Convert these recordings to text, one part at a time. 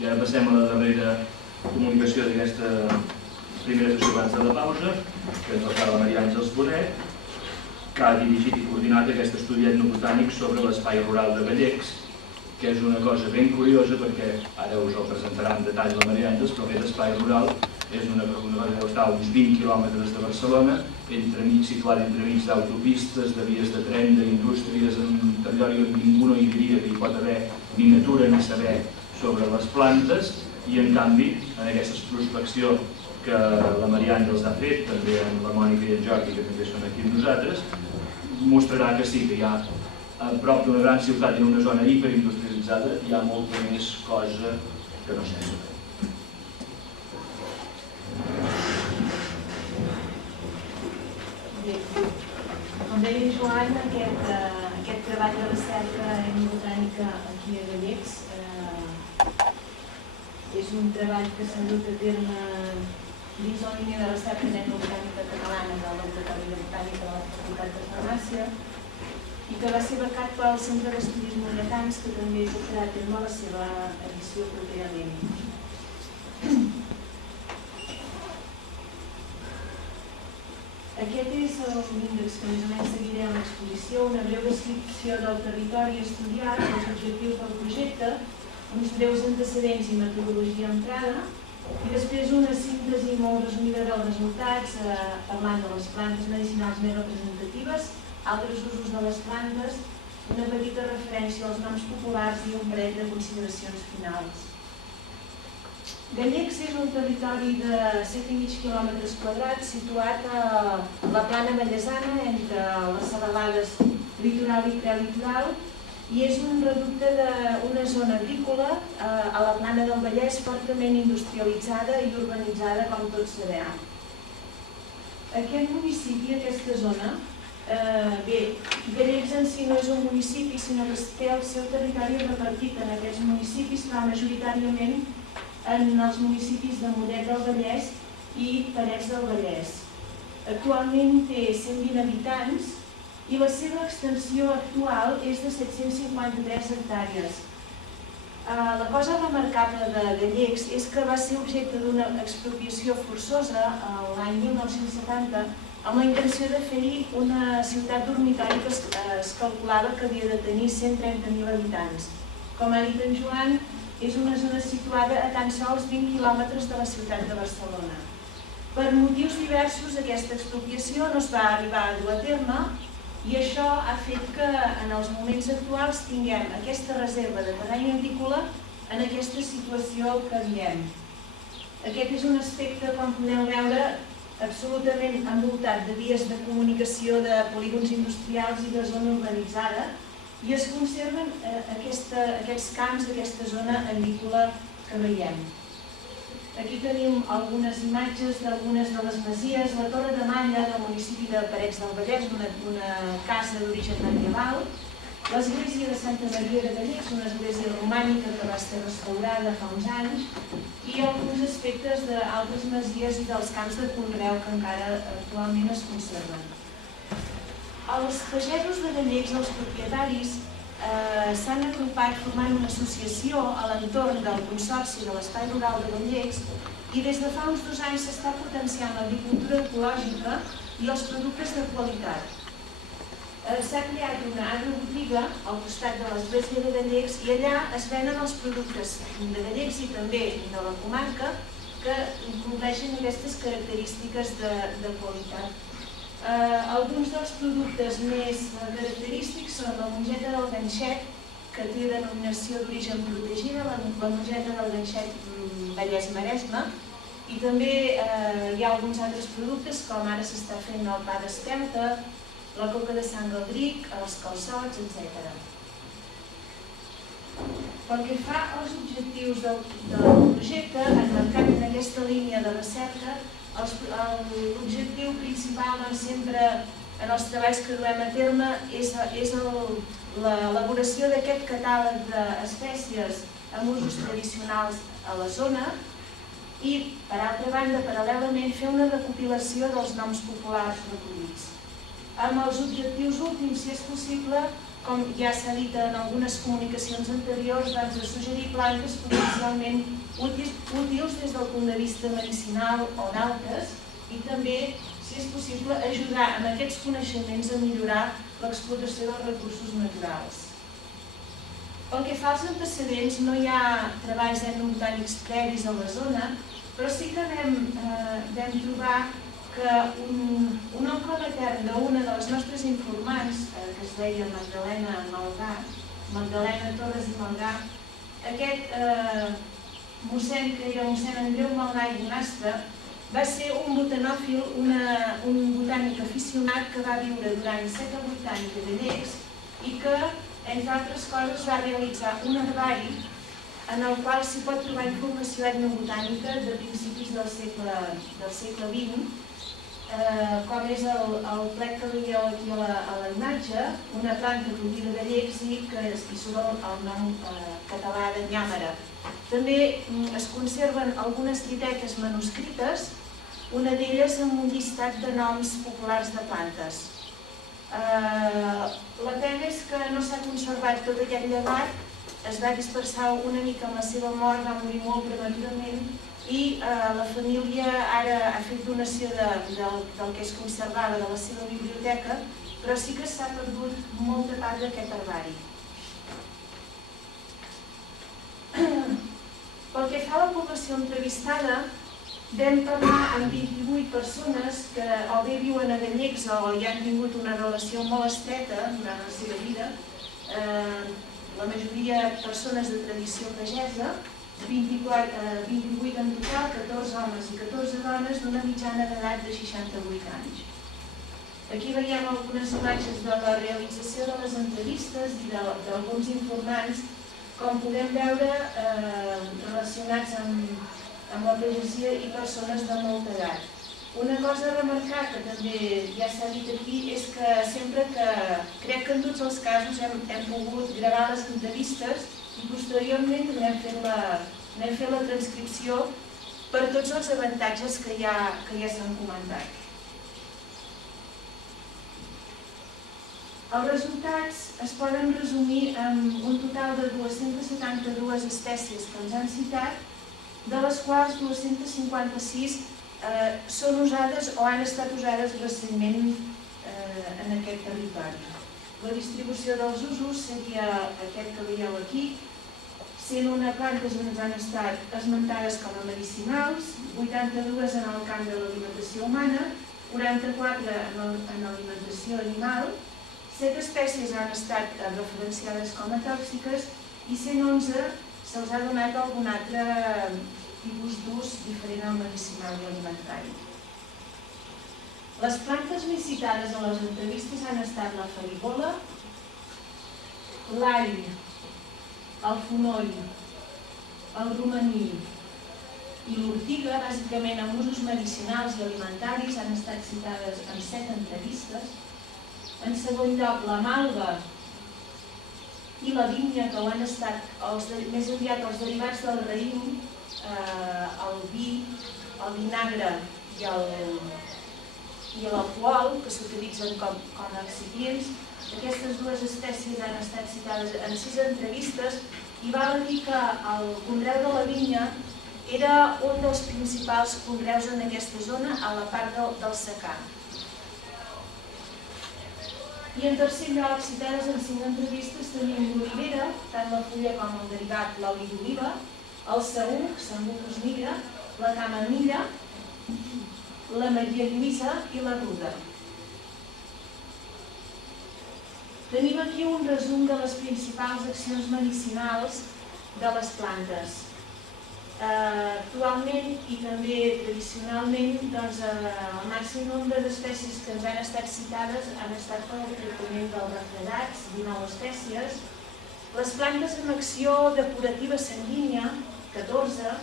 I ara passem a la darrera comunicació d'aquesta primera sessió abans de la pausa, que ens la fa la Maria Àngels Bonet, que ha dirigit i coordinat aquest estudi etnobotànic sobre l'espai rural de Gallecs, que és una cosa ben curiosa perquè ara us el presentarà en detall la Maria Àngels, però aquest espai rural és una cosa que està a uns 20 quilòmetres de Barcelona, situat entremig d'autopistes, de vies de tren, d'indústries, en un territori on ningú no hi diria que hi pot haver ni natura ni saber sobre les plantes, i en canvi, en aquesta prospecció que la Maria Àngels ha fet, també amb la Mònica i en Jordi, que també són aquí amb nosaltres, mostrarà que sí, que hi ha a prop d'una gran ciutat i en una zona hiperindustrialitzada hi ha molta més cosa que no sembla. Bé, com deia Joan, aquest treball de recerca etnobotànica aquí a Gallecs és un treball que s'ha dut a terme dins la línia de recerca etnobotànica catalana del Laboratori de Botànica de la Facultat de Farmàcia i que va ser becat pel Centre d'Estudis Moietans, que també portarà a terme la seva edició properament. Aquest és l'índex que més o menys seguiré en l'exposició, una breu descripció del territori estudiat, els objectius del projecte, uns breus antecedents i metodologia emprada, i després una síntesi molt resumida dels resultats, parlant de les plantes medicinals més representatives, altres usos de les plantes, una petita referència als noms populars i un parell de consideracions finals. Gallecs és un territori de 7,5 quilòmetres quadrats situat a la plana vallesana entre les serralades litoral i prelitoral i és un reducte d'una zona agrícola a la plana del Vallès fortament industrialitzada i urbanitzada, com tots sabem. Aquest municipi, aquesta zona, bé, Gallecs en si no és un municipi, sinó que té el seu territori repartit en aquests municipis, però majoritàriament en els municipis de Mollet del Vallès i Parets del Vallès. Actualment té 120 habitants i la seva extensió actual és de 753 hectàrees. La cosa remarcable de Gallecs és que va ser objecte d'una expropiació forçosa l'any 1970 amb la intenció de fer-hi una ciutat dormitori que es calculava que havia de tenir 130.000 habitants. Com ha dit en Joan, és una zona situada a tan sols 20 quilòmetres de la ciutat de Barcelona. Per motius diversos, aquesta expropiació no es va arribar a dur a terme i això ha fet que en els moments actuals tinguem aquesta reserva de terreny agrícola en aquesta situació que diem. Aquest és un aspecte, com podeu veure, absolutament envoltat de vies de comunicació, de polígons industrials i de zona urbanitzada, i es conserven aquests camps d'aquesta zona agrícola que veiem. Aquí tenim algunes imatges d'algunes de les masies, la Torre de Malla del municipi de Parets del Vallès, una casa d'origen medieval, l'església de Santa Maria de Gallecs, una església romànica que va ser restaurada fa uns anys, i alguns aspectes d'altres masies i dels camps de conreu que encara actualment es conserven. Els pagesos de Gallecs, els propietaris, s'han agrupat formant una associació a l'entorn del Consorci de l'Espai Rural de Gallecs i des de fa uns 2 anys s'està potenciant l'agricultura ecològica i els productes de qualitat. S'ha creat una agrobotiga al costat de l'església de Gallecs i allà es venen els productes de Gallecs i també de la comarca que compleixen aquestes característiques de qualitat. Alguns dels productes més característics són la mongeta del ganxet, que té denominació d'origen protegida, la mongeta del ganxet Vallès-Maresme, i també hi ha alguns altres productes, com ara s'està fent el pa d'espelta, la coca de Sant Galdric, els calçots, etc. Pel que fa als objectius del projecte, emmarcat en aquesta línia de recerca, l'objectiu principal sempre en els treballs que duem a terme és l'elaboració d'aquest catàleg d'espècies amb usos tradicionals a la zona i, per altra banda, paral·lelament, fer una recopilació dels noms populars recollits. Amb els objectius últims, si és possible, com ja s'ha dit en algunes comunicacions anteriors, doncs, a suggerir plantes potencialment útils des del punt de vista medicinal o d'altres, i també, si és possible, ajudar amb aquests coneixements a millorar l'explotació dels recursos naturals. Pel que fa als antecedents, no hi ha treballs etnobotànics previs a la zona, però sí que vam trobar que un oncle matern d'una de les nostres informants, que es deia Magdalena Torres i Malgà, aquest mossèn, que era mossèn Andreu Malgà i Bonastre, va ser un botanòfil, un botànic aficionat que va viure durant 7 o 8 anys a Gallecs i que, entre altres coses, va realitzar un herbari en el qual s'hi pot trobar informació etnobotànica de principis del segle XX, com és el plec que veieu aquí a la imatge, una planta produïda de Gallecs i que hi surt el nom català de nyàmera. També es conserven algunes lliteques manuscrites, una d'elles amb un llistat de noms populars de plantes. La pena és que no s'ha conservat tot aquest llegat, es va dispersar una mica amb la seva mort, va morir molt prematurament i la família ara ha fet donació del que es conservava de la seva biblioteca, però sí que s'ha perdut molta part d'aquest herbari. Pel que fa a la població entrevistada, vam parlar amb 28 persones que o bé viuen a Gallecs o hi han tingut una relació molt estreta durant la seva vida, la majoria persones de tradició pagesa, 28 en total, 14 homes i 14 dones d'una mitjana d'edat de 68 anys. Aquí veiem algunes imatges de la realització de les entrevistes i d'alguns informants, com podem veure, relacionats amb la pagesia i persones de molta edat. Una cosa a remarcar, que també ja s'ha dit aquí, és que sempre que, crec que en tots els casos hem pogut gravar les entrevistes i posteriorment n'hem fet la transcripció per tots els avantatges que ja s'han comentat. Els resultats es poden resumir en un total de 272 espècies que ens han citat, de les quals 256 són usades o han estat usades recentment en aquest territori. La distribució dels usos seria aquest que veieu aquí, 101 plantes ens han estat esmentades com a medicinals, 82 en el camp de l'alimentació humana, 44 en alimentació animal, 7 espècies han estat referenciades com a tòxiques i 111 se'ls ha donat algun altre tipus d'ús diferent al medicinal i alimentari. Les plantes més citades a les entrevistes han estat la farigola, l'all, el fonoll, el romaní i l'ortiga, bàsicament amb usos medicinals i alimentaris, han estat citades en 7 entrevistes. En segon lloc, la malva i la vinya, que ho han estat més aviat els derivats del raïm, el vi, el vinagre i l'alcohol, que s'utilitzen com a excipients. Aquestes dues espècies han estat citades en 6 entrevistes i val a dir que el conreu de la vinya era un dels principals conreus en aquesta zona, a la part del secà. I en tercer lloc, citades en 5 entrevistes, tenim l'olivera, tant la fulla com el derivat, l'oli d'oliva, el saüc, Sambucus nigra, la camamilla, la Maria Lluïsa i la ruda. Tenim aquí un resum de les principals accions medicinals de les plantes. Actualment i també tradicionalment, el màxim nombre d'espècies que ens han estat citades han estat per al tractament dels refredats, 19 espècies. Les plantes amb acció depurativa sanguínia, 14,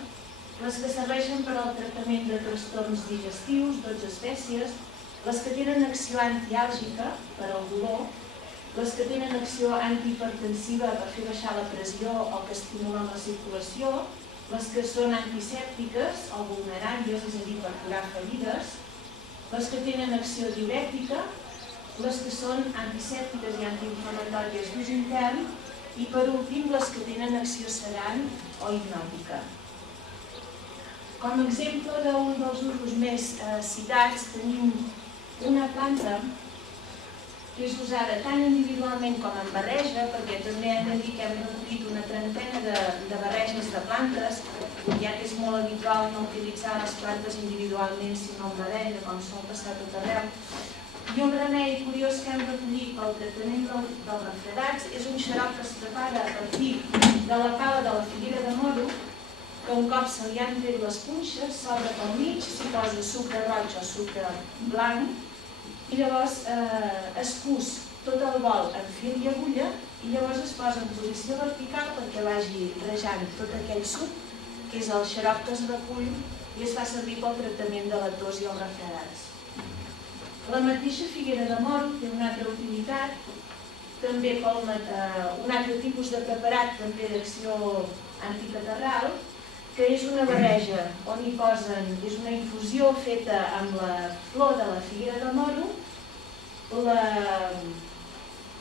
les que serveixen per al tractament de trastorns digestius, 12 espècies, les que tenen acció antiàlgica per al dolor, les que tenen acció antihipertensiva per fer baixar la pressió o que estimulen la circulació, les que són antisèptiques o vulneràries, és a dir, per curar ferides, les que tenen acció diurètica, les que són antisèptiques i antiinflamatòries d'ús intern i per últim les que tenen acció sedant o hipnòtica. Com a exemple d'un dels usos més citats tenim una planta que és usada tant individualment com en barreja, perquè també hem de dir que hem recollit una trentena de barreges de plantes, ja que és molt habitual no utilitzar les plantes individualment sinó en barreja, com sol passar tot arreu. I un remei curiós que hem recollit pel tractament dels refredats és un xarop que es prepara a partir de la pala de la figuera de moro, que un cop se li han tret les punxes, s'obre pel mig, s'hi posa sucre roig o sucre blanc, i llavors es cus tot el bol en fil i agulla i llavors es posa en posició vertical perquè vagi rejant tot aquell suc, que és el xarop que es recull i es fa servir pel tractament de la tos i els refredats. La mateixa figuera de moro té una altra utilitat, també un altre tipus de preparat també d'acció anticatarral, que és una barreja on hi posen, és una infusió feta amb la flor de la figuera de moro,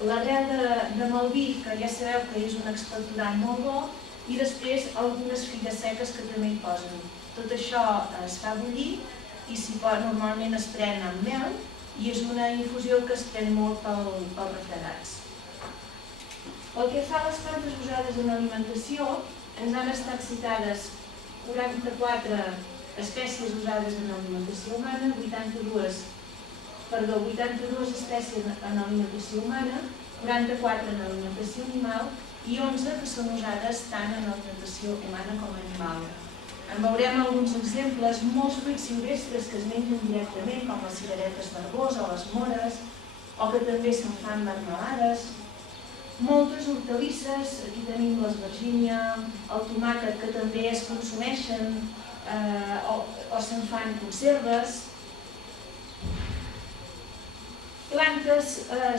l'arrel de malví, que ja sabeu que és un expectorant molt bo, i després algunes figues seques que també hi posen. Tot això es fa bullir i normalment es pren amb mel i és una infusió que es pren molt pels refredats. Pel que fa a les plantes usades en alimentació, ens han estat citades 44 espècies usades en alimentació humana, 82 espècies en alimentació humana, 44 en alimentació animal i 11 que són usades tant en alimentació humana com animal. En veurem alguns exemples, molts fruits silvestres que es mengen directament, com les cireretes d'arbós o les mores, o que també se'n fan marmelades. Moltes hortalisses, aquí tenim l'esvergínia, el tomàquet, que també es consumeixen o se'n fan conserves. Plantes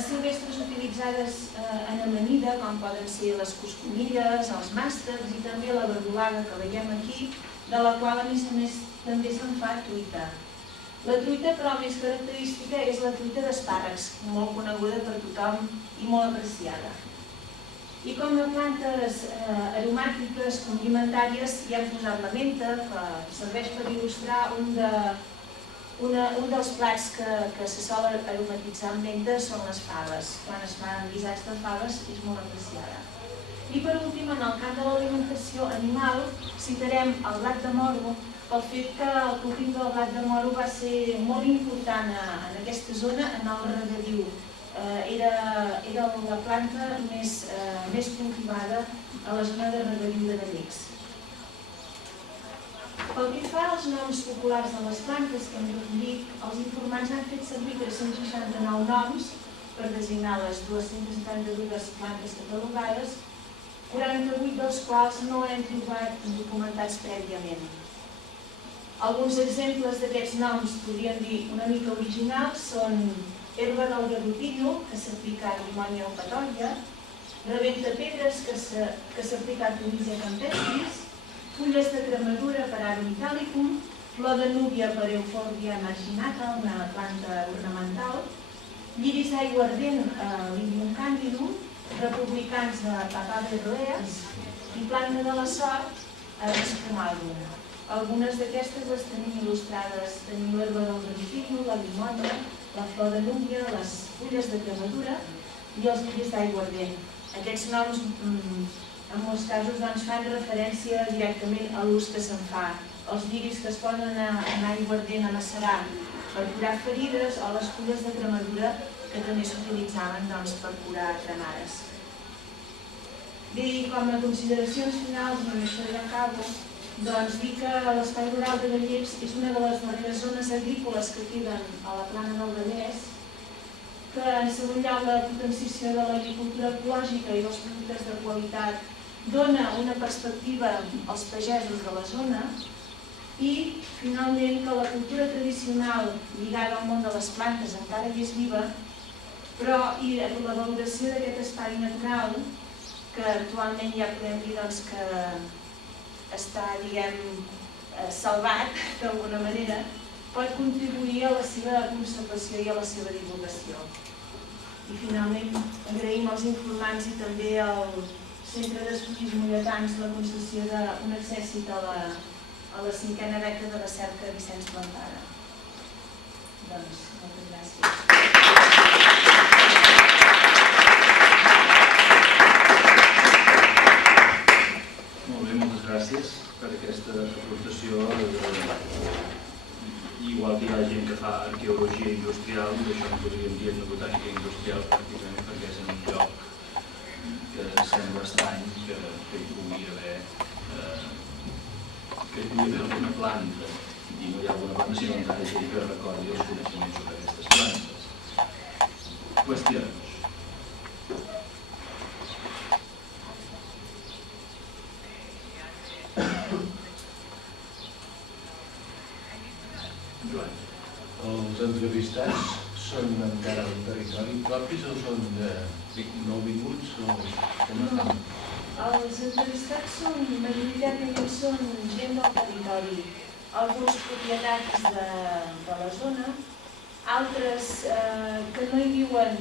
silvestres utilitzades en amanida, com poden ser les cosconilles, els màstecs i també la verdolaga que veiem aquí, de la qual a més també se'n fa truita. La truita, però, més característica és la truita d'espàrrecs, molt coneguda per tothom i molt apreciada. I com a plantes aromàtiques, condimentàries, hi hem posat la menta, que serveix per il·lustrar un dels plats que se sol aromatitzar amb menta són les faves. Quan es fan guisats de faves és molt apreciada. I per últim, en el camp de l'alimentació animal, citarem el blat de moro, pel fet que el cultiu del blat de moro va ser molt important en aquesta zona, en el regadiu. Era la planta més cultivada a la zona de regadiu de Gallecs. Pel que fa als noms populars de les plantes que hem recollit, els informants han fet servir 369 noms per designar les 272 plantes catalogades, 48 dels quals no hem trobat documentats prèviament. Alguns exemples d'aquests noms, podríem dir una mica originals, són herba del garrotillo, que s'aplica a Rimonia opatòria, rebentapedres, que s'aplica a Artemisia campestris, fulles de cremadura per Arum italicum, flor de núvia per Euphorbia marginata, una planta ornamental, lliris d'aigua ardent, Lilium candidum, republicans de Papaver roeas i planta de la sort, Espumalum. Algunes d'aquestes les tenim il·lustrades. Tenim l'herba del garrotillo, la limonia, la flor de núvia, les fulles de cremadura i els lliris d'aigua ardent. Aquests noms, en molts casos, fan referència directament a l'ús que se'n fa. Els lliris que es posen en aigua ardent a macerar per curar ferides o les fulles de cremadura que també s'utilitzaven per curar cremades. Bé, com a consideracions finals, amb això ja acabo, doncs dir que l'Espai Rural de Gallecs és una de les darreres zones agrícoles que queden a la Plana del Vallès, que en segon lloc la potenciació de l'agricultura ecològica i dels productes de qualitat dona una perspectiva als pagesos de la zona i, finalment, que la cultura tradicional lligada al món de les plantes encara hi és viva, però i la valoració d'aquest espai natural, que actualment ja podem dir que està, salvat d'alguna manera, pot contribuir a la seva conservació i a la seva divulgació. I finalment agraïm als informants i també al Centre d'Estudis Molletans la concessió d'un accèssit a la 5a beca de recerca Vicenç Plantara. Doncs, moltes gràcies. Molt bé, moltes gràcies per aquesta aportació. Igual que hi ha gent que fa arqueologia industrial, d'això en podríem dir etnobotànica industrial, pràcticament perquè és en un lloc que sembla estrany que hi pugui haver alguna planta, i no hi ha alguna planta, sinó encara gent que recordi els coneixements sobre aquestes plantes. Qüestions. Els entrevistats són encara del territori propis o són nouvinguts o com estan? Els entrevistats majoritàriament són gent del territori, alguns propietaris de la zona, altres que no hi viuen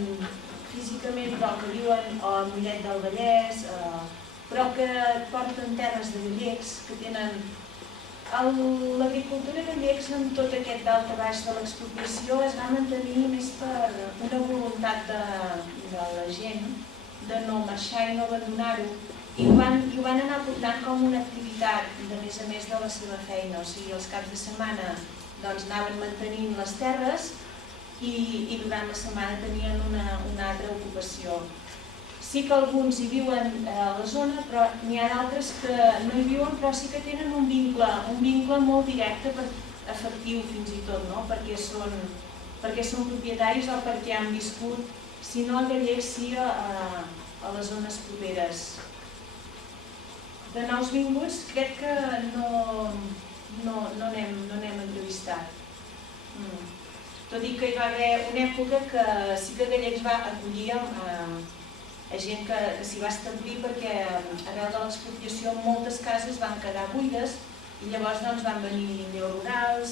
físicament però que viuen a Mollet del Vallès, però que porten terres de gallecs, que tenen l'agricultura gallecs amb tot aquest dalt a baix de l'expropiació es va mantenir més per una voluntat de la gent de no marxar i no abandonar-ho, i ho van anar portant com una activitat de més a més de la seva feina. O sigui, els caps de setmana anaven mantenint les terres i durant la setmana tenien una altra ocupació. Sí que alguns hi viuen a la zona, però n'hi ha d'altres que no hi viuen, però sí que tenen un vincle molt directe, efectiu fins i tot, perquè són propietaris o perquè han viscut, si no a Gallecs, sí a les zones properes. De nous vinguts crec que no n'hem entrevistat. Tot i que hi va haver una època que sí que Gallecs va acollir a gent que s'hi va establir, perquè arrel de l'expropiació moltes cases van quedar buides i llavors van venir neorurals,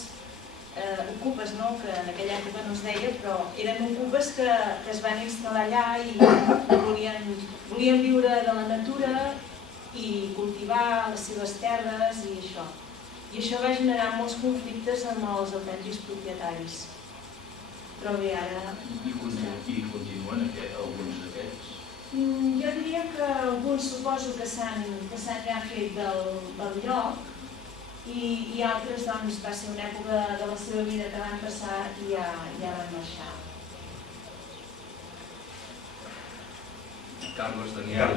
ocupes, que en aquella època no es deia, però eren ocupes que es van instal·lar allà i volien viure de la natura i cultivar les seves terres i això. I això va generar molts conflictes amb els autèntics propietaris. Però bé, ara... I continuen alguns d'aquests? Jo diria que alguns suposo que s'han ja fet del lloc i altres va ser una època de la seva vida que van passar i ja van marxar. Carlos, Daniel,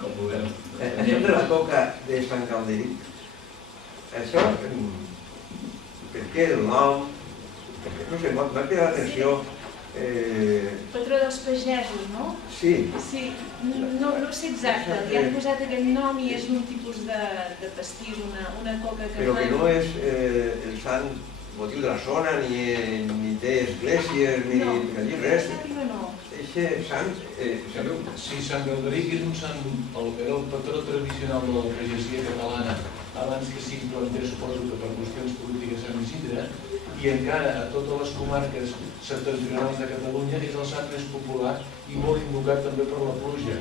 com vulgueu. Això de la coca de Sant Calderic, això, per què el nom? No sé, m'ha cridat l'atenció. Patró dels pagesos, no? Sí. Sí, no sé exacte, li han posat aquest nom i és un tipus de pastís, una coca que fan. Però que no és el sant motiu de la zona, ni té esglésies, ni res. No. Eixe sant, sabeu? Sí, Sant Calderic és un sant, era el patró tradicional de la pagesia catalana, abans que s'implantés, suposo que per qüestions polítiques a Sant Isidre, i encara a totes les comarques septentrionals de Catalunya és el sant més popular i molt invocat també per la pluja.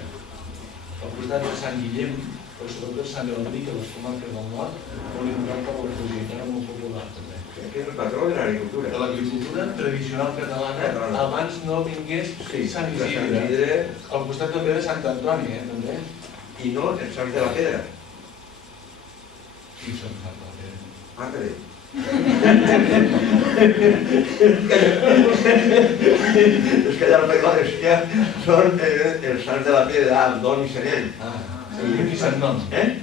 Al costat de Sant Guillem, però sobretot Sant Calderic, a les comarques del nord, molt invocat per la pluja, encara molt popular també. Que és el patró de l'agricultura. De l'agricultura tradicional catalana, abans no vingués Sant Isidre. Al costat també de Sant Antoni, també. I no els sants de la pedra. Quins són sants de la pedra? Mata-li. És que allà al País Valencià són els sants de la pedra, Abdon i Senent. Sant Nin i Sant Nom.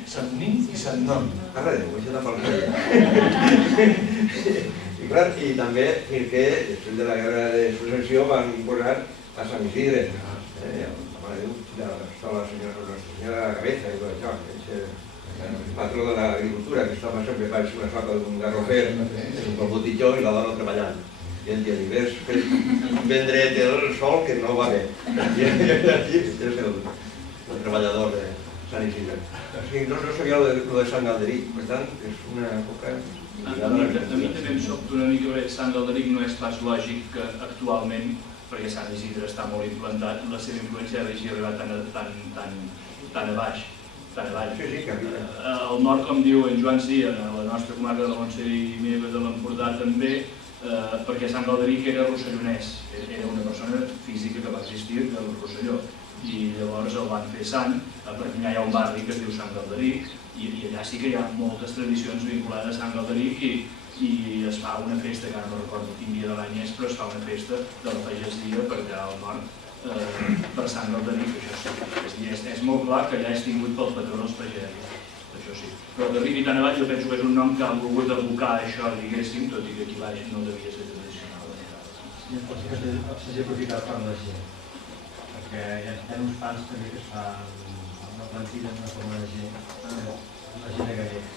Sant Nin i Sant Nom. Parla de això de parlar. I clar, i també que després de la guerra de successió van posar a Sant Isidre. La mare de Déu, la senyora Cabeza i tot això. El patró de l'agricultura, que estava sempre baix una sopa d'un garrofer, un botitjó i la dona treballant. I el dia divers vendre el sol que no va bé. I aquí és el treballador de Sant Isidre. No sabia el de Sant Calderic, per tant, és una època... A mi també em sobta una mica, Sant Calderic no és pas lògic que actualment perquè Sant Isidre està molt implantat, la seva influència ha arribat tan a baix. Al nord, com diu en Joan Sí, a la nostra comarca de la Montse i meva de l'Empordà també, perquè Sant Galderic era rossellonès, era una persona física que va existir del Rosselló, i llavors el van fer sant. A Perpinyà hi ha un barri que es diu Sant Galderic, i allà sí que hi ha moltes tradicions vinculades a Sant Galderic, i es fa una festa, que ara no recordo quin dia de l'any és, però es fa una festa de la pagesia per allà al nord, per Sant Galderic, això sí. És molt clar que allà és tingut pel patró dels pagesos, això sí. Però Galderic i tan avall jo penso que és un nom que ha volgut abocar això, diguéssim, tot i que aquí baix no devia ser tradicional. I en pot ser que s'hagi aprofitat per la gent, perquè hi ha uns pans també que es fan una plantilla en una forma de gent, la gent de gallecs.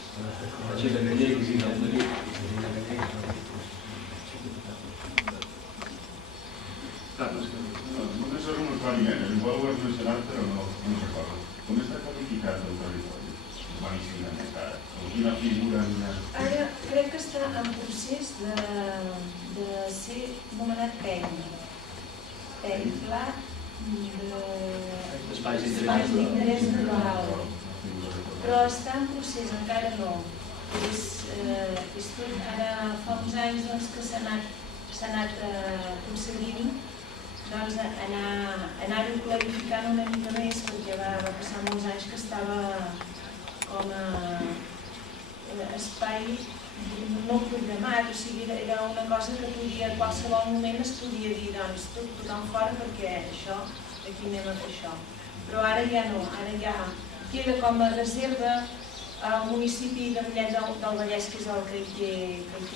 La gent de gallecs i Galderic. Només és un aclariment, igual ho has mencionat però no recordo. Com està qualificat el territori urbanísticament encara? Alguna figura? Ara crec que està en procés de ser nomenat PEN. PEN, Pla Espais d'interès natural. Però està en procés, encara no. És tot, ara fa uns anys que s'ha anat aconseguint anar-ho clarificant una mica més, perquè va passar molts anys que estava com a espai no programat, o sigui, era una cosa que a qualsevol moment es podia dir, doncs, tothom fora perquè això, aquí anem a fer això. Però ara ja no, ara ja queda com a reserva al municipi de Mollet del Vallès, que és el que hi té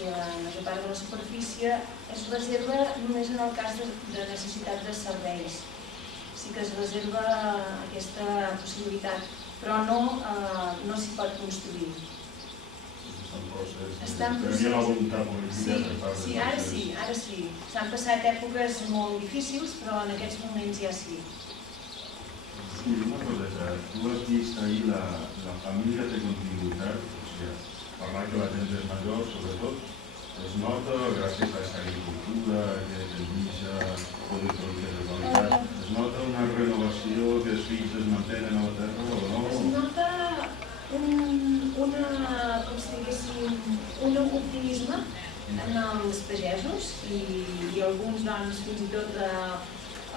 la major part de la superfície, es reserva només en el cas de necessitat de serveis. Sí que es reserva aquesta possibilitat, però no s'hi pot construir. Està en procés. Tenia la voluntat política per part de... Sí, ara sí. S'han passat èpoques molt difícils, però en aquests moments ja sí. Sí, una coseta, tu has vist ahir la família té continuïtat, o sigui, parlar que la gent és major, sobretot, es nota gràcies a aquesta agricultura, que tendeix a poder produir de qualitat, es nota una renovació que els fills es mantenen a la terra o no? Es nota un optimisme en els pagesos i alguns, doncs, fins i tot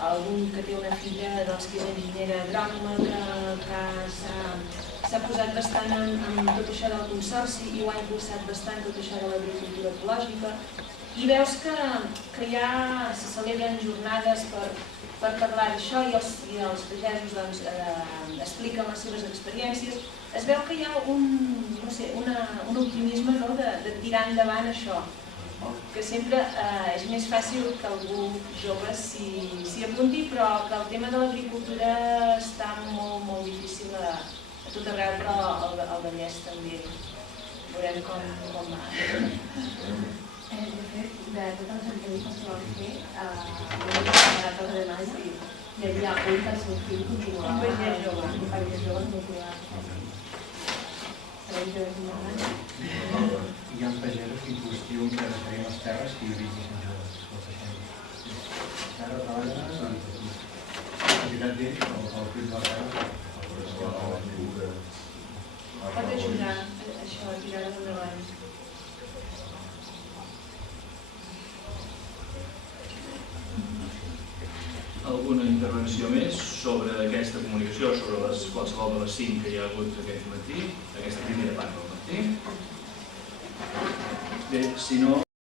algun que té una filla que és enginyera agrònoma, que s'ha posat bastant en tot això del consorci i ho ha impulsat bastant tot això de l'agricultura ecològica. I veus que ja se celebren jornades per parlar d'això i els pagesos expliquen les seves experiències. Es veu que hi ha un optimisme de tirar endavant això, que sempre és més fàcil que algú jove s'hi apunti, però que el tema de l'agricultura està molt difícil a tot arreu, però al Vallès també. Veurem com va. De fet, de totes les entrevistes que vam fer a la Torre de Malla, hi havia un que el seu fill continuava... Un pagès jove. Un pagès jove continuava. Sabem que és molt gran. Hi ha pagesos que inclús diuen que deixarien les terres i vivissin joves. Ara treballen l'activitat d'ells o el fill de la terra. Pot ajudar això a tirar-ho endavant. Alguna intervenció més sobre aquesta comunicació, sobre qualsevol de les 5 que hi ha hagut aquest matí, aquesta primera part del matí? Bé, si no...